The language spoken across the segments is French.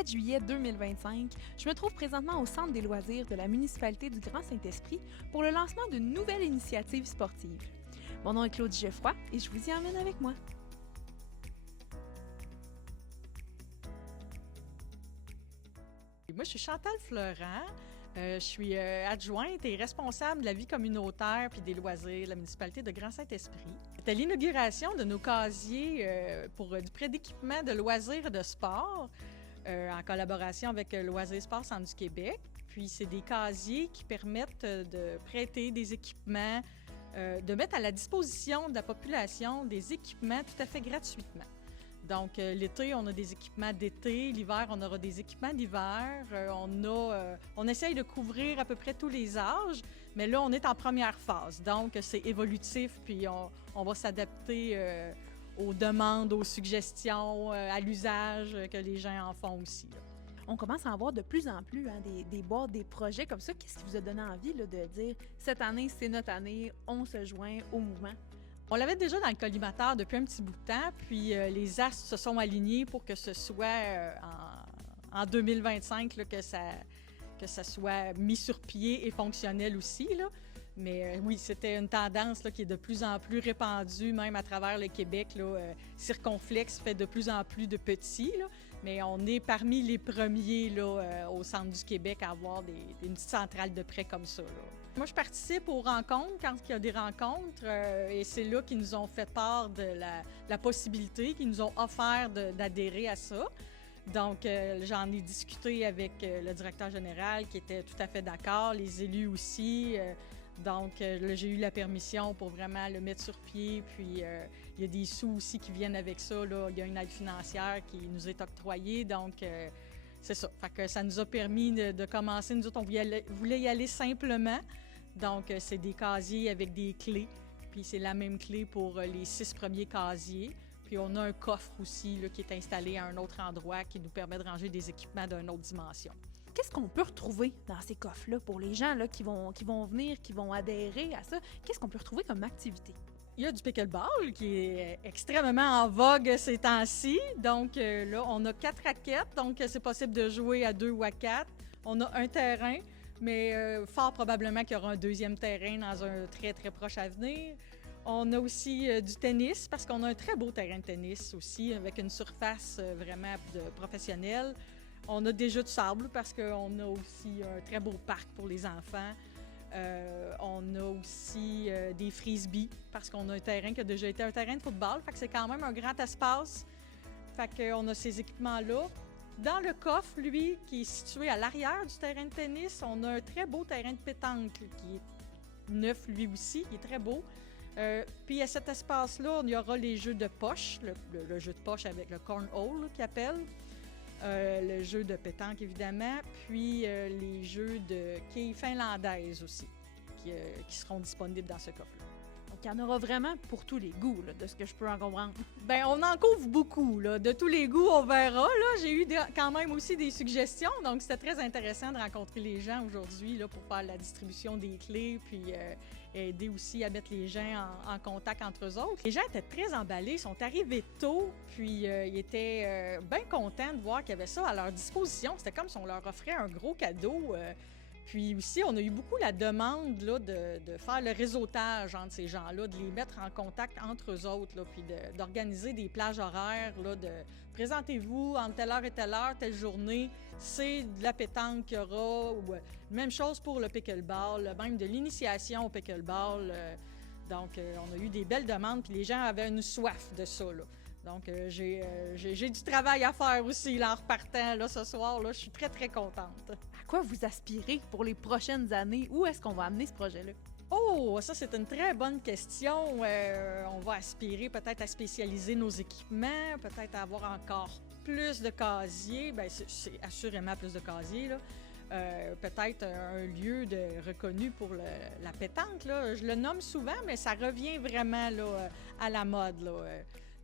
7 juillet 2025, je me trouve présentement au Centre des loisirs de la municipalité du Grand Saint-Esprit pour le lancement d'une nouvelle initiative sportive. Mon nom est Claudie Geoffroy et je vous y emmène avec moi. Moi, je suis Chantal Fleurant. Je suis adjointe et responsable de la vie communautaire puis des loisirs de la municipalité de Grand Saint-Esprit. C'était l'inauguration de nos casiers pour du prêt d'équipement de loisirs et de sport en collaboration avec Loisirs Sport Centre du Québec. Puis, c'est des casiers qui permettent de prêter des équipements, de mettre à la disposition de la population des équipements tout à fait gratuitement. Donc, l'été, on a des équipements d'été. L'hiver, on aura des équipements d'hiver. On essaye de couvrir à peu près tous les âges, mais là, on est en première phase. Donc, c'est évolutif, puis on va s'adapter aux demandes, aux suggestions, à l'usage que les gens en font aussi, là. On commence à en voir de plus en plus des boîtes, des projets comme ça. Qu'est-ce qui vous a donné envie là, de dire « cette année, c'est notre année, on se joint au mouvement ». On l'avait déjà dans le collimateur depuis un petit bout de temps, puis les astres se sont alignés pour que ce soit en 2025 là, que ça soit mis sur pied et fonctionnel aussi, là. Mais oui, c'était une tendance là, qui est de plus en plus répandue, même à travers le Québec. Circonflexe fait de plus en plus de petits, là, mais on est parmi les premiers là, au centre du Québec à avoir une petite centrale de prêt comme ça, là. Moi, je participe aux rencontres quand il y a des rencontres et c'est là qu'ils nous ont fait part de la possibilité, qu'ils nous ont offert d'adhérer à ça. Donc, j'en ai discuté avec le directeur général qui était tout à fait d'accord, les élus aussi. Donc, là, j'ai eu la permission pour vraiment le mettre sur pied. Puis, il y a des sous aussi qui viennent avec ça, là. Il y a une aide financière qui nous est octroyée. Donc, c'est ça. Fait que ça nous a permis de commencer. Nous autres, on voulait y aller simplement. Donc, c'est des casiers avec des clés. Puis, c'est la même clé pour les 6 premiers casiers. Puis, on a un coffre aussi là, qui est installé à un autre endroit qui nous permet de ranger des équipements d'une autre dimension. Qu'est-ce qu'on peut retrouver dans ces coffres-là pour les gens là, qui vont venir, qui vont adhérer à ça? Qu'est-ce qu'on peut retrouver comme activité? Il y a du pickleball qui est extrêmement en vogue ces temps-ci. Donc là, on a 4 raquettes, donc c'est possible de jouer à 2 ou à 4. On a un terrain, mais fort probablement qu'il y aura un deuxième terrain dans un très, très proche avenir. On a aussi du tennis, parce qu'on a un très beau terrain de tennis aussi, avec une surface vraiment professionnelle. On a des jeux de sable, parce qu'on a aussi un très beau parc pour les enfants. On a aussi des frisbees, parce qu'on a un terrain qui a déjà été un terrain de football. Fait que c'est quand même un grand espace. Fait qu'on a ces équipements-là. Dans le coffre, lui, qui est situé à l'arrière du terrain de tennis, on a un très beau terrain de pétanque qui est neuf, lui aussi, qui est très beau. Puis à cet espace-là, il y aura les jeux de poche, le jeu de poche avec le cornhole qu'ils appellent. Le jeu de pétanque, évidemment, puis les jeux de quilles finlandaises aussi, qui seront disponibles dans ce coffre-là. Donc, il y en aura vraiment pour tous les goûts, là, de ce que je peux en comprendre. Bien, on en couvre beaucoup, là. De tous les goûts, on verra, là. J'ai eu quand même aussi des suggestions, donc c'était très intéressant de rencontrer les gens aujourd'hui, là, pour faire la distribution des clés, puis aider aussi à mettre les gens en contact entre eux autres. Les gens étaient très emballés, ils sont arrivés tôt, puis ils étaient bien contents de voir qu'il y avait ça à leur disposition. C'était comme si on leur offrait un gros cadeau. Puis aussi, on a eu beaucoup la demande là, de faire le réseautage entre ces gens-là, de les mettre en contact entre eux autres, là, puis d'organiser des plages horaires, là, de présentez-vous entre telle heure et telle journée, c'est de la pétanque qu'il y aura, ou même chose pour le pickleball, même de l'initiation au pickleball. Donc, on a eu des belles demandes, puis les gens avaient une soif de ça, là. Donc, j'ai du travail à faire aussi là, en repartant là, ce soir. Là, je suis très, très contente. À quoi vous aspirez pour les prochaines années? Où est-ce qu'on va amener ce projet-là? Oh, ça, c'est une très bonne question. On va aspirer peut-être à spécialiser nos équipements, peut-être à avoir encore plus de casiers. Bien, c'est assurément plus de casiers, là. Peut-être un lieu reconnu pour la pétanque, là. Je le nomme souvent, mais ça revient vraiment là, à la mode, là.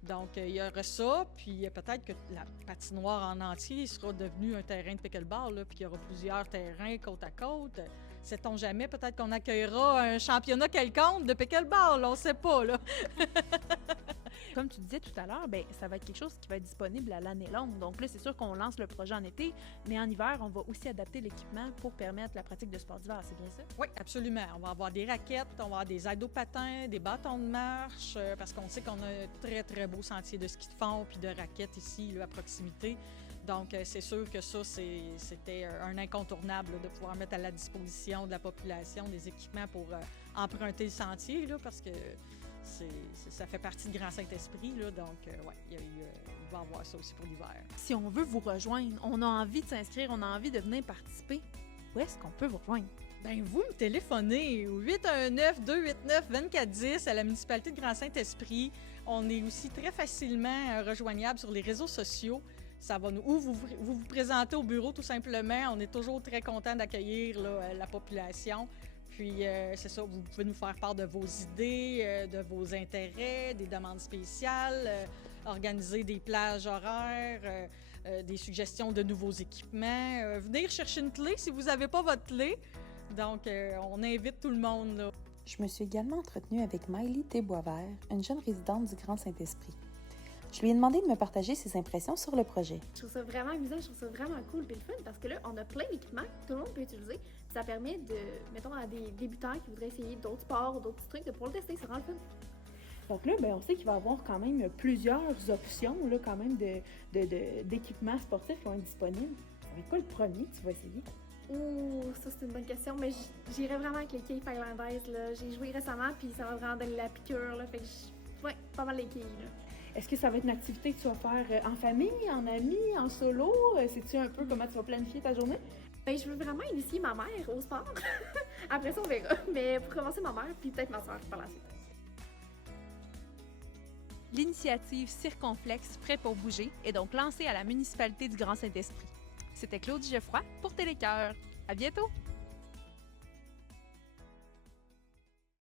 Donc, il y aura ça, puis peut-être que la patinoire en entier sera devenue un terrain de pickleball, là, puis qu'il y aura plusieurs terrains côte à côte. Sait-on jamais, peut-être qu'on accueillera un championnat quelconque de pickleball, on ne sait pas, là. Comme tu disais tout à l'heure, ben, ça va être quelque chose qui va être disponible à l'année longue. Donc là, c'est sûr qu'on lance le projet en été, mais en hiver, on va aussi adapter l'équipement pour permettre la pratique de sport d'hiver, c'est bien ça? Oui, absolument. On va avoir des raquettes, on va avoir des aides aux patins, des bâtons de marche, parce qu'on sait qu'on a un très, très beau sentier de ski de fond puis de raquettes ici, là, à proximité. Donc, c'est sûr que ça, c'était un incontournable là, de pouvoir mettre à la disposition de la population des équipements pour emprunter le sentier, là, parce que ça fait partie du Grand Saint-Esprit. Là, donc, oui, il va y avoir ça aussi pour l'hiver. Si on veut vous rejoindre, on a envie de s'inscrire, on a envie de venir participer, où est-ce qu'on peut vous rejoindre? Bien, vous me téléphonez au 819-289-2410 à la municipalité de Grand Saint-Esprit. On est aussi très facilement rejoignable sur les réseaux sociaux. Ça va nous, ou vous présentez au bureau tout simplement. On est toujours très content d'accueillir là, la population. Puis, c'est ça, vous pouvez nous faire part de vos idées, de vos intérêts, des demandes spéciales, organiser des plages horaires, des suggestions de nouveaux équipements. Venir chercher une clé si vous n'avez pas votre clé. Donc, on invite tout le monde, là. Je me suis également entretenue avec Maëlie Théboisvert, une jeune résidente du Grand Saint-Esprit. Je lui ai demandé de me partager ses impressions sur le projet. Je trouve ça vraiment amusant, je trouve ça vraiment cool et le fun parce que là, on a plein d'équipements que tout le monde peut utiliser. Puis ça permet de, mettons, à des débutants qui voudraient essayer d'autres sports ou d'autres petits trucs, de pouvoir le tester, c'est vraiment le fun. Donc là, ben, on sait qu'il va y avoir quand même plusieurs options là, quand même d'équipements sportifs qui vont être disponibles. Ça va être quoi le premier que tu vas essayer? Ouh, ça c'est une bonne question, mais j'irais vraiment avec les quilles finlandaises. Là. J'ai joué récemment, puis ça m'a vraiment donné la piqûre. Là, fait que ouais, pas mal les quilles. Là. Est-ce que ça va être une activité que tu vas faire en famille, en amis, en solo? Sais-tu un peu comment tu vas planifier ta journée? Ben, je veux vraiment initier ma mère au sport. Après ça, on verra. Mais pour commencer, ma mère, puis peut-être ma soeur par la suite. L'initiative Circonflexe Prêt pour bouger est donc lancée à la municipalité du Grand Saint-Esprit. C'était Claudie Geoffroy pour Télécœur. À bientôt!